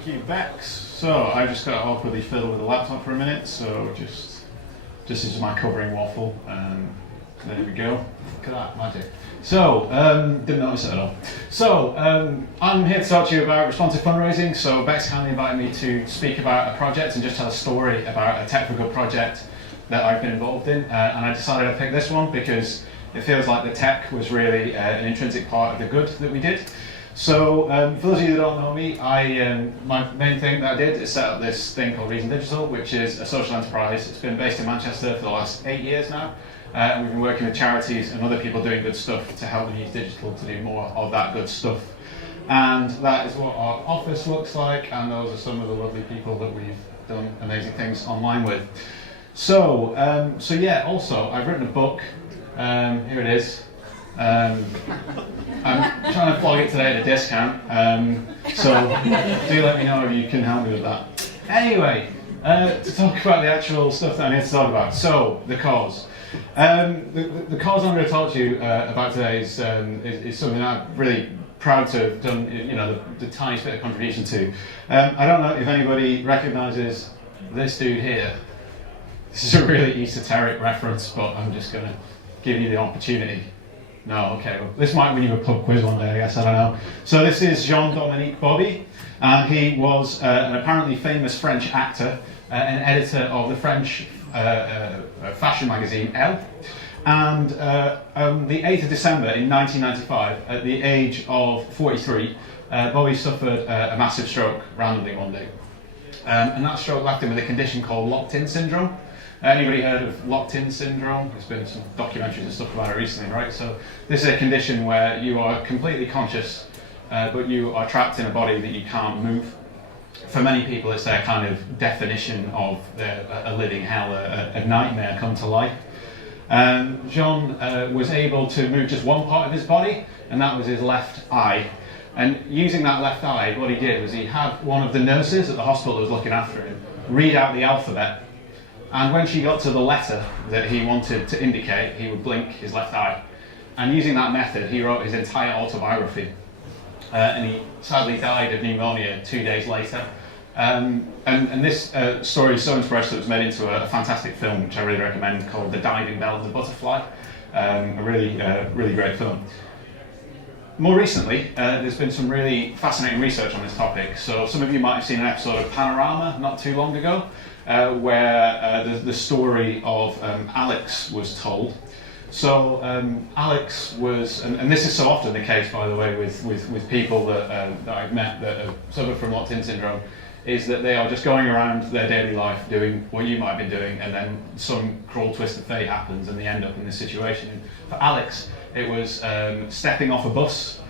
Thank you, Bex. So I just got awkwardly fiddle with the laptop for a minute, so just is my covering waffle, and there we go. Look at that magic. So, didn't notice it at all. So, I'm here to talk to you about responsive fundraising. So Bex kindly invited me to speak about a project and just tell a story about a tech for good project that I've been involved in, and I decided to pick this one because it feels like the tech was really an intrinsic part of the good that we did. So, for those of you that don't know me, my main thing that I did is set up this thing called Reason Digital, which is a social enterprise. It's been based in Manchester for the last 8 years now. And we've been working with charities and other people doing good stuff to help them use digital to do more of that good stuff. And that is what our office looks like, and those are some of the lovely people that we've done amazing things online with. So, yeah, also, I've written a book. Here it is. I'm trying to flog it today at a discount, so do let me know if you can help me with that. Anyway, to talk about the actual stuff that I need to talk about. So, the cause. The cause I'm going to talk to you about today is something I'm really proud to have done, you know, the tiniest bit of contribution to. I don't know if anybody recognises this dude here. This is a really esoteric reference, but I'm just going to give you the opportunity. No, okay, well, this might win you a pub quiz one day, I guess, I don't know. So this is Jean-Dominique Bobby, and he was an apparently famous French actor, an editor of the French fashion magazine Elle. And on the 8th of December in 1995, at the age of 43, Bobby suffered a massive stroke randomly one day. And that stroke left him with a condition called locked-in syndrome. Anybody heard of locked-in syndrome? There's been some documentaries and stuff about it recently, right? So this is a condition where you are completely conscious, but you are trapped in a body that you can't move. For many people, it's their kind of definition of a living hell, a nightmare come to life. Jean was able to move just one part of his body, and that was his left eye. And using that left eye, what he did was he had one of the nurses at the hospital that was looking after him read out the alphabet. And when she got to the letter that he wanted to indicate, he would blink his left eye. And using that method, he wrote his entire autobiography. And he sadly died of pneumonia 2 days later. And this story is so inspirational that it was made into a fantastic film, which I really recommend, called The Diving Bell and the Butterfly. A really great film. More recently, there's been some really fascinating research on this topic. So some of you might have seen an episode of Panorama not too long ago, where the story of Alex was told. So Alex was, and this is so often the case, by the way, with people that I've met that have suffered from locked-in syndrome, is that they are just going around their daily life doing what you might have been doing, and then some cruel twist of fate happens and they end up in this situation. And for Alex, it was stepping off a bus.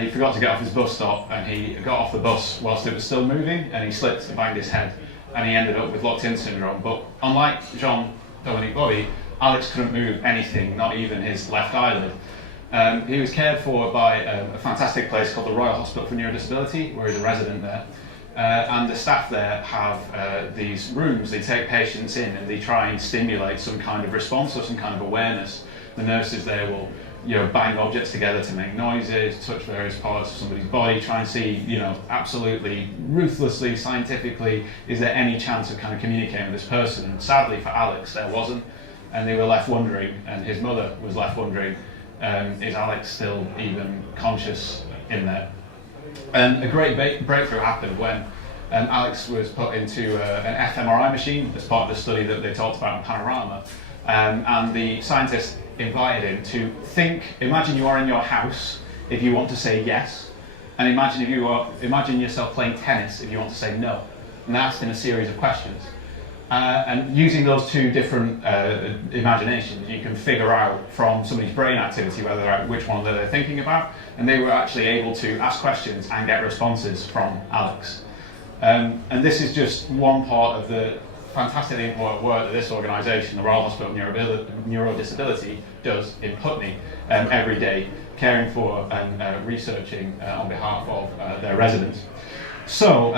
He forgot to get off his bus stop, and he got off the bus whilst it was still moving, and he slipped and banged his head, and he ended up with locked-in syndrome. But unlike Jean-Dominique Bobby, Alex couldn't move anything, not even his left eyelid. He was cared for by a fantastic place called the Royal Hospital for Neurodisability, where he's a resident there. And the staff there have these rooms. They take patients in and they try and stimulate some kind of response or some kind of awareness. The nurses there will, bang objects together to make noises, touch various parts of somebody's body, try and see, absolutely ruthlessly, scientifically, is there any chance of kind of communicating with this person? And sadly for Alex, there wasn't. And they were left wondering, and his mother was left wondering, is Alex still even conscious in there? And a great breakthrough happened when Alex was put into an fMRI machine as part of the study that they talked about in Panorama. And the scientists invited him to imagine you are in your house if you want to say yes, and imagine yourself playing tennis if you want to say no. And they asked him a series of questions. And using those two different imaginations, you can figure out from somebody's brain activity which one they're thinking about, and they were actually able to ask questions and get responses from Alex. And this is just one part of the fantastically important work that this organisation, the Royal Hospital of Neurodisability, does in Putney every day, caring for and researching on behalf of their residents. So,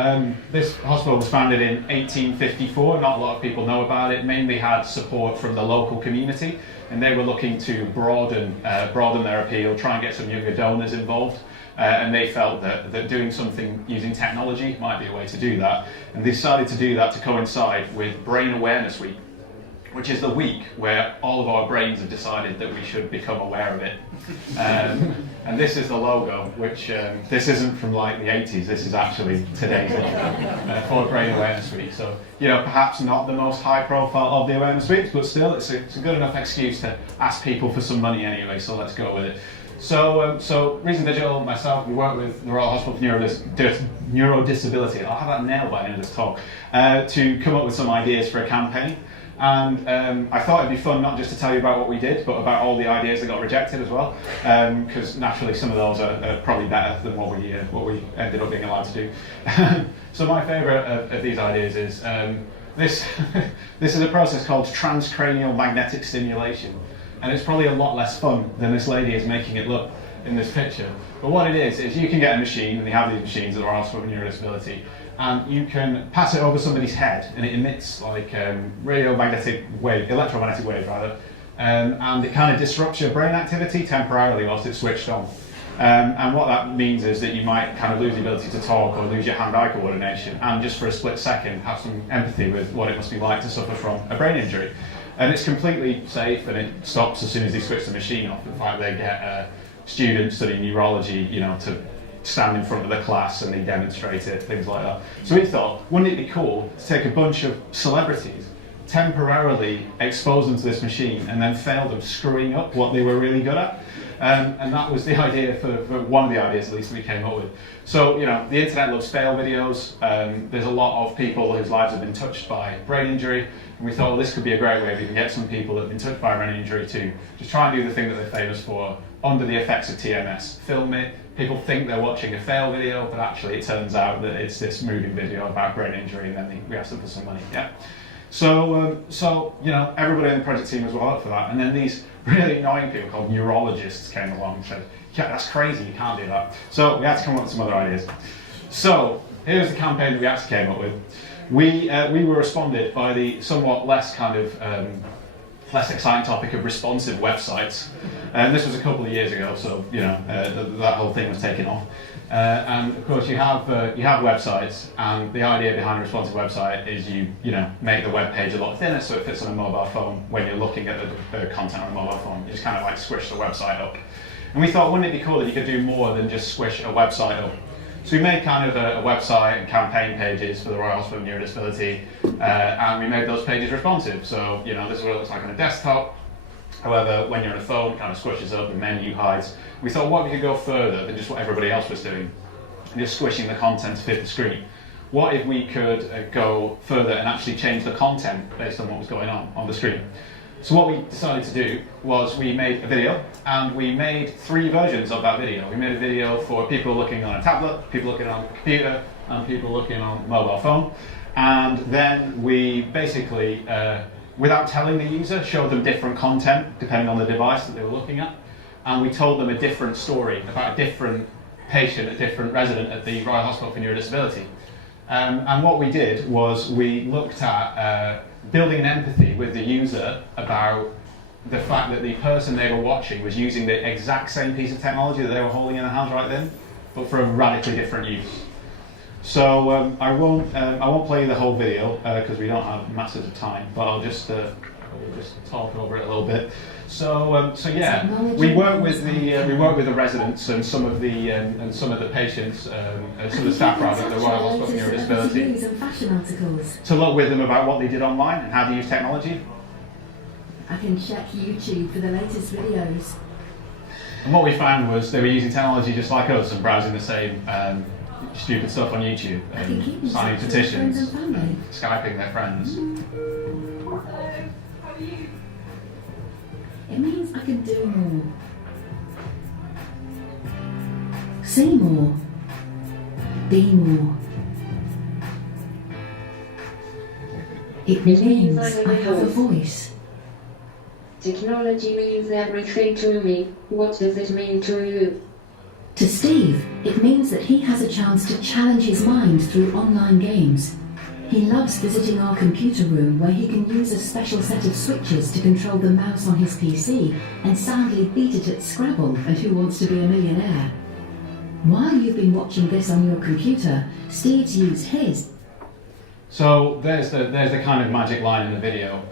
this hospital was founded in 1854. Not a lot of people know about it. Mainly had support from the local community, and they were looking to broaden their appeal, try and get some younger donors involved. and they felt that doing something using technology might be a way to do that. And they decided to do that to coincide with Brain Awareness Week, which is the week where all of our brains have decided that we should become aware of it. And this is the logo, which this isn't from like the 80s, this is actually today's logo for Brain Awareness Week. So, you know, perhaps not the most high profile of the awareness weeks, but still it's a good enough excuse to ask people for some money anyway, so let's go with it. So Reason Digital, myself, we work with the Royal Hospital for Neurodisability, I'll have that nailed by the end of this talk, to come up with some ideas for a campaign. And I thought it'd be fun not just to tell you about what we did, but about all the ideas that got rejected as well, because naturally some of those are probably better than what we ended up being allowed to do. So my favourite of these ideas is this. This is a process called Transcranial magnetic stimulation, and it's probably a lot less fun than this lady is making it look in this picture. But what it is you can get a machine, and they have these machines at the Royal Hospital for Neurodisability, and you can pass it over somebody's head, and it emits like electromagnetic wave rather, and it kind of disrupts your brain activity temporarily whilst it's switched on. And what that means is that you might kind of lose the ability to talk or lose your hand-eye coordination, and just for a split second have some empathy with what it must be like to suffer from a brain injury. And it's completely safe, and it stops as soon as they switch the machine off. In fact, they get students studying neurology, you know, to stand in front of the class and they demonstrate it, things like that. So we thought, wouldn't it be cool to take a bunch of celebrities, temporarily expose them to this machine, and then fail them screwing up what they were really good at? And that was the idea for one of the ideas, at least, we came up with. So, you know, the internet loves fail videos. There's a lot of people whose lives have been touched by brain injury, and we thought, well, this could be a great way we can get some people that have been touched by brain injury to just try and do the thing that they're famous for under the effects of TMS. Film it. People think they're watching a fail video, but actually it turns out that it's this moving video about brain injury, and then we asked them for some money. Yeah. So you know, everybody in the project team was well up for that, and then these really annoying people called neurologists came along and said, yeah, that's crazy, you can't do that. So we had to come up with some other ideas. So here's the campaign that we actually came up with. We were responded by the somewhat less kind of less exciting topic of responsive websites. And this was a couple of years ago, so you know that whole thing was taken off. And of course you have websites, and the idea behind a responsive website is you know make the web page a lot thinner so it fits on a mobile phone when you're looking at the content on a mobile phone. You just kind of like squish the website up. And we thought, wouldn't it be cool that you could do more than just squish a website up? So we made kind of a website and campaign pages for the Royal Hospital for Neurodisability, and we made those pages responsive. So, you know, this is what it looks like on a desktop. However, when you're on a phone, it kind of squishes up, the menu hides. We thought, what if we could go further than just what everybody else was doing, and just squishing the content to fit the screen? What if we could go further and actually change the content based on what was going on the screen? So what we decided to do was we made a video, and we made 3 versions of that video. We made a video for people looking on a tablet, people looking on a computer, and people looking on a mobile phone. And then we basically, without telling the user, showed them different content depending on the device that they were looking at. And we told them a different story about a different patient, a different resident at the Royal Hospital for Neurodisability. And what we did was we looked at building an empathy with the user about the fact that the person they were watching was using the exact same piece of technology that they were holding in their hands right then, but for a radically different use. So I won't play you the whole video because we don't have masses of time, but I'll just talk over it a little bit. So yeah, we work with the residents and some of the patients, some of the staff rather at the Royal Hospital for Neurodisability to look with them about what they did online and how to use technology. I can check YouTube for the latest videos. And what we found was they were using technology just like us and browsing the same stupid stuff on YouTube, and signing petitions, and Skyping their friends. Hello, how are you? It means I can do more. See more. Be more. It means I have a voice. Technology means everything to me. What does it mean to you? To Steve, it means that he has a chance to challenge his mind through online games. He loves visiting our computer room where he can use a special set of switches to control the mouse on his PC and soundly beat it at Scrabble and Who Wants to Be a Millionaire. While you've been watching this on your computer, Steve's used his. So there's the kind of magic line in the video.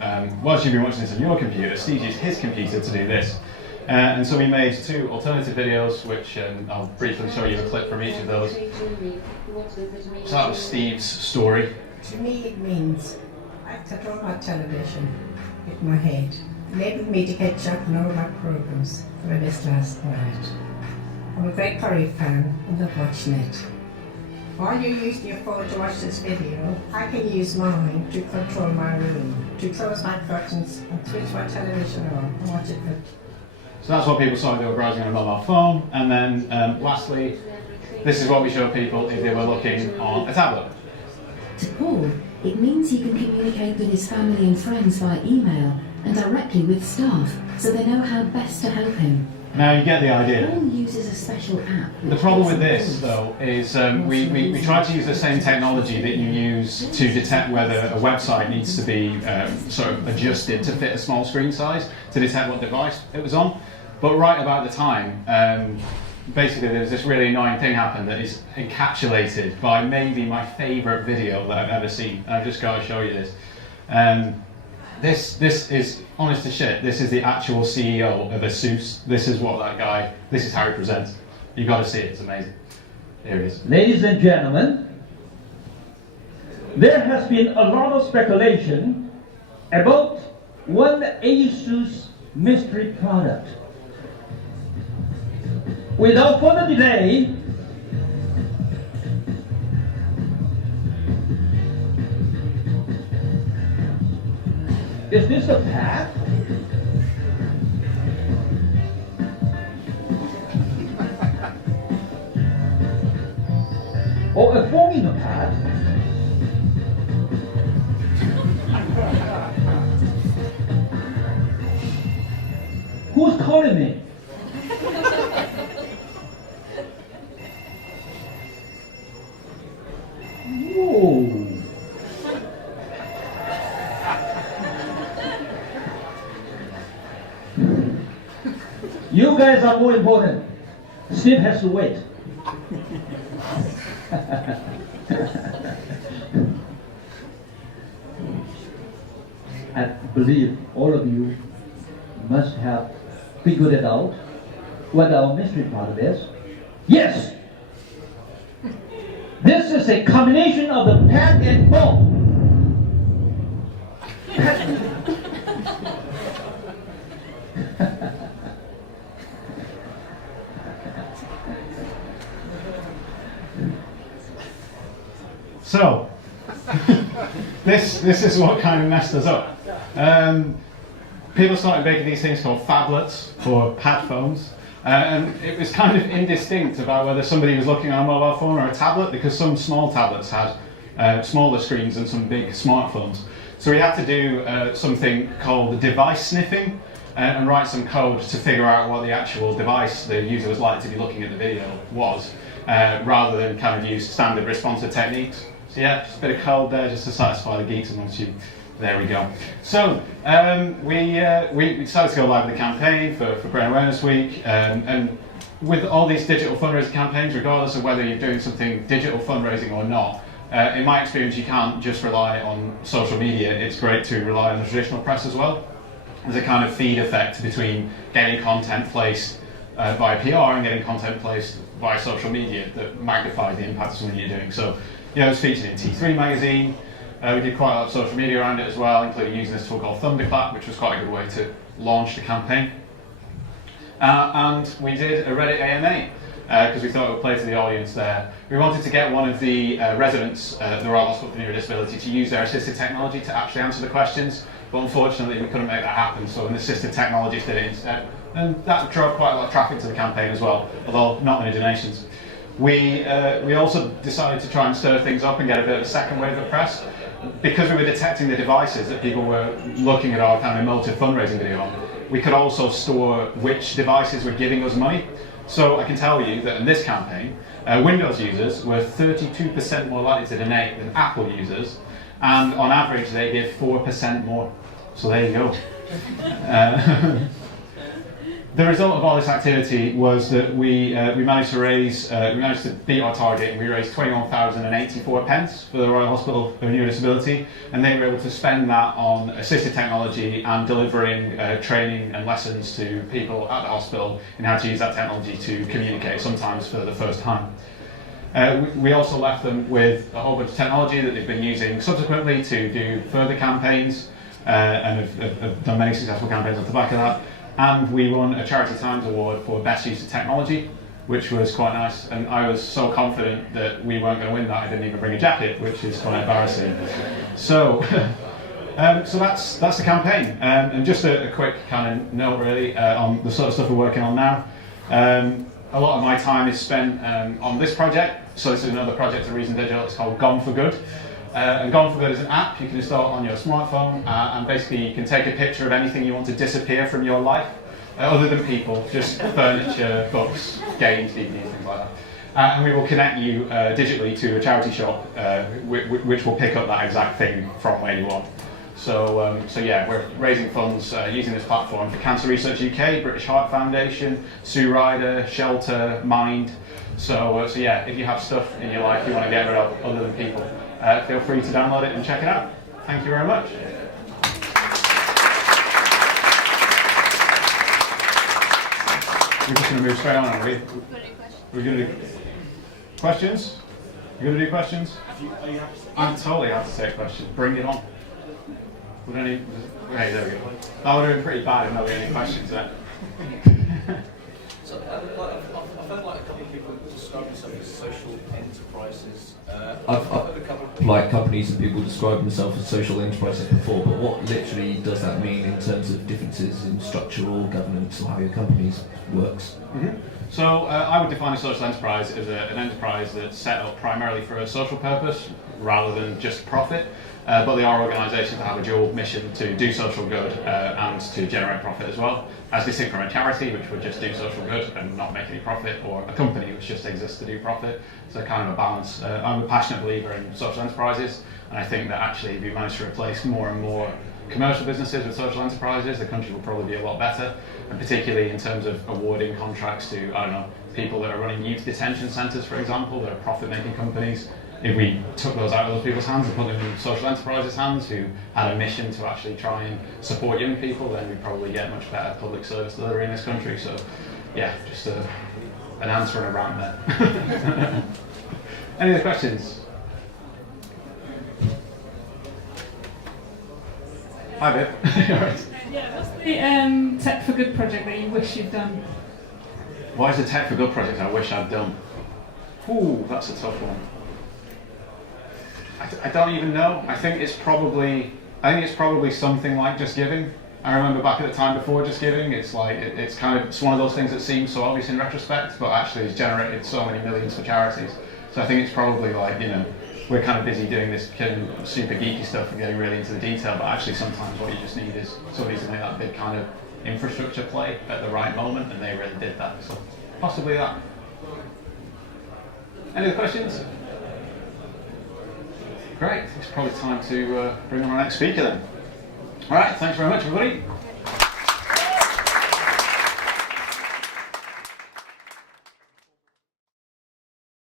Whilst you've been watching this on your computer, Steve used his computer to do this. And so we made 2 alternative videos, which I'll briefly show you a clip from each of those. So that was Steve's story. To me it means I control my television with my head. Enabled me to catch up on all my programs that I missed last night. I'm a great Curry fan and love watching it. While you're using your phone to watch this video, I can use mine to control my room, to close my curtains and switch my television on and watch it. So that's what people saw if they were browsing on a mobile phone. And then lastly, this is what we show people if they were looking on a tablet. To Paul, it means he can communicate with his family and friends via email and directly with staff, so they know how best to help him. Now you get the idea. Paul uses a special app. The problem with this, though, is we try to use the same technology that you use to detect whether a website needs to be sort of adjusted to fit a small screen size to detect what device it was on. But right about the time, basically there's this really annoying thing happened that is encapsulated by maybe my favourite video that I've ever seen. And I've just got to show you this. This is, honest as shit, this is the actual CEO of ASUS. This is what that guy, this is how he presents. You've got to see it, it's amazing. Here it is. Ladies and gentlemen, there has been a lot of speculation about one ASUS mystery product. Without further delay, is this a pad? Or a formula pad? Who's calling me? Whoa. You guys are more important. Steve has to wait. I believe all of you must have figured it out what our mystery product is. Yes! This is a combination of the pad and bone. So, this is what kind of messed us up. People started making these things called phablets or pad phones, and it was kind of indistinct about whether somebody was looking on a mobile phone or a tablet, because some small tablets had smaller screens than some big smartphones. So we had to do something called device sniffing and write some code to figure out what the actual device the user was likely to be looking at the video was, rather than kind of use standard responsive techniques. So yeah, just a bit of code there just to satisfy the geeks amongst you. There we go. So we decided to go live with the campaign for Brain Awareness Week, and with all these digital fundraising campaigns, regardless of whether you're doing something digital fundraising or not, in my experience, you can't just rely on social media. It's great to rely on the traditional press as well. There's a kind of feed effect between getting content placed via PR and getting content placed via social media that magnifies the impact of something you're doing. So, you know, it was featured in T3 magazine. We did quite a lot of social media around it as well, including using this tool called Thunderclap, which was quite a good way to launch the campaign. And we did a Reddit AMA, because we thought it would play to the audience there. We wanted to get one of the residents at the Royal Hospital for Neurodisability to use their assistive technology to actually answer the questions, but unfortunately we couldn't make that happen, so an assistive technologist did it instead. And that drove quite a lot of traffic to the campaign as well, although not many donations. We also decided to try and stir things up and get a bit of a second wave of press. Because we were detecting the devices that people were looking at our kind of emotive fundraising video on, we could also store which devices were giving us money. So I can tell you that in this campaign, Windows users were 32% more likely to donate than Apple users, and on average they give 4% more. So there you go. The result of all this activity was that we managed to beat our target, and we raised 21,084 pence for the Royal Hospital of Neurodisability, and they were able to spend that on assistive technology and delivering training and lessons to people at the hospital in how to use that technology to communicate, sometimes for the first time. We also left them with a whole bunch of technology that they've been using subsequently to do further campaigns, and have done many successful campaigns off the back of that. And we won a Charity Times Award for Best Use of Technology, which was quite nice. And I was so confident that we weren't going to win that, I didn't even bring a jacket, which is quite embarrassing. So, so that's the campaign. And just a quick kind of note, really, on the sort of stuff we're working on now. A lot of my time is spent on this project. So this is another project of Reason Digital. It's called Gone for Good. And Gone for Good is an app you can install on your smartphone, and basically you can take a picture of anything you want to disappear from your life, other than people, just furniture, books, games, DVDs, things like that. And we will connect you digitally to a charity shop, which will pick up that exact thing from where you are. So yeah, we're raising funds using this platform for Cancer Research UK, British Heart Foundation, Sue Ryder, Shelter, Mind. So yeah, if you have stuff in your life you want to get rid of other than people, feel free to download it and check it out. Thank you very much. We're just going to move straight on, are we? We're going to do questions? You're going to do questions? I'm totally happy to take questions. Bring it on. Okay, there we go. That would have been pretty bad if nobody had any questions then. So I've heard like a couple of people describe themselves as social enterprises. I've heard a couple of like companies and people describe themselves as social enterprises before, but what literally does that mean in terms of differences in structure or governance or how your companies works? Mm-hmm. So I would define a social enterprise as an enterprise that's set up primarily for a social purpose rather than just profit. But they are organisations that have a dual mission to do social good and to generate profit as well, as distinct from a charity which would just do social good and not make any profit, or a company which just exists to do profit. So kind of a balance. I'm a passionate believer in social enterprises, and I think that actually if we manage to replace more and more commercial businesses with social enterprises, the country will probably be a lot better, and particularly in terms of awarding contracts to, I don't know, people that are running youth detention centres, for example, that are profit-making companies. If we took those out of those people's hands and put them in social enterprises' hands who had a mission to actually try and support young people, then we'd probably get much better public service delivery in this country. So, yeah, just an answer and a rant there. Any other questions? Hi, Viv. Yeah, what's the Tech for Good project that you wish you'd done? What is the Tech for Good project I wish I'd done? Ooh, that's a tough one. I don't even know. I think it's probably something like Just Giving. I remember back at the time before Just Giving, it's like it's one of those things that seems so obvious in retrospect, but actually has generated so many millions for charities. So I think it's probably like, we're kind of busy doing this kind of super geeky stuff and getting really into the detail, but actually sometimes what you just need is somebody to make that big kind of infrastructure play at the right moment, and they really did that. So possibly that. Any other questions? Great, it's probably time to bring on our next speaker then. All right, thanks very much, everybody.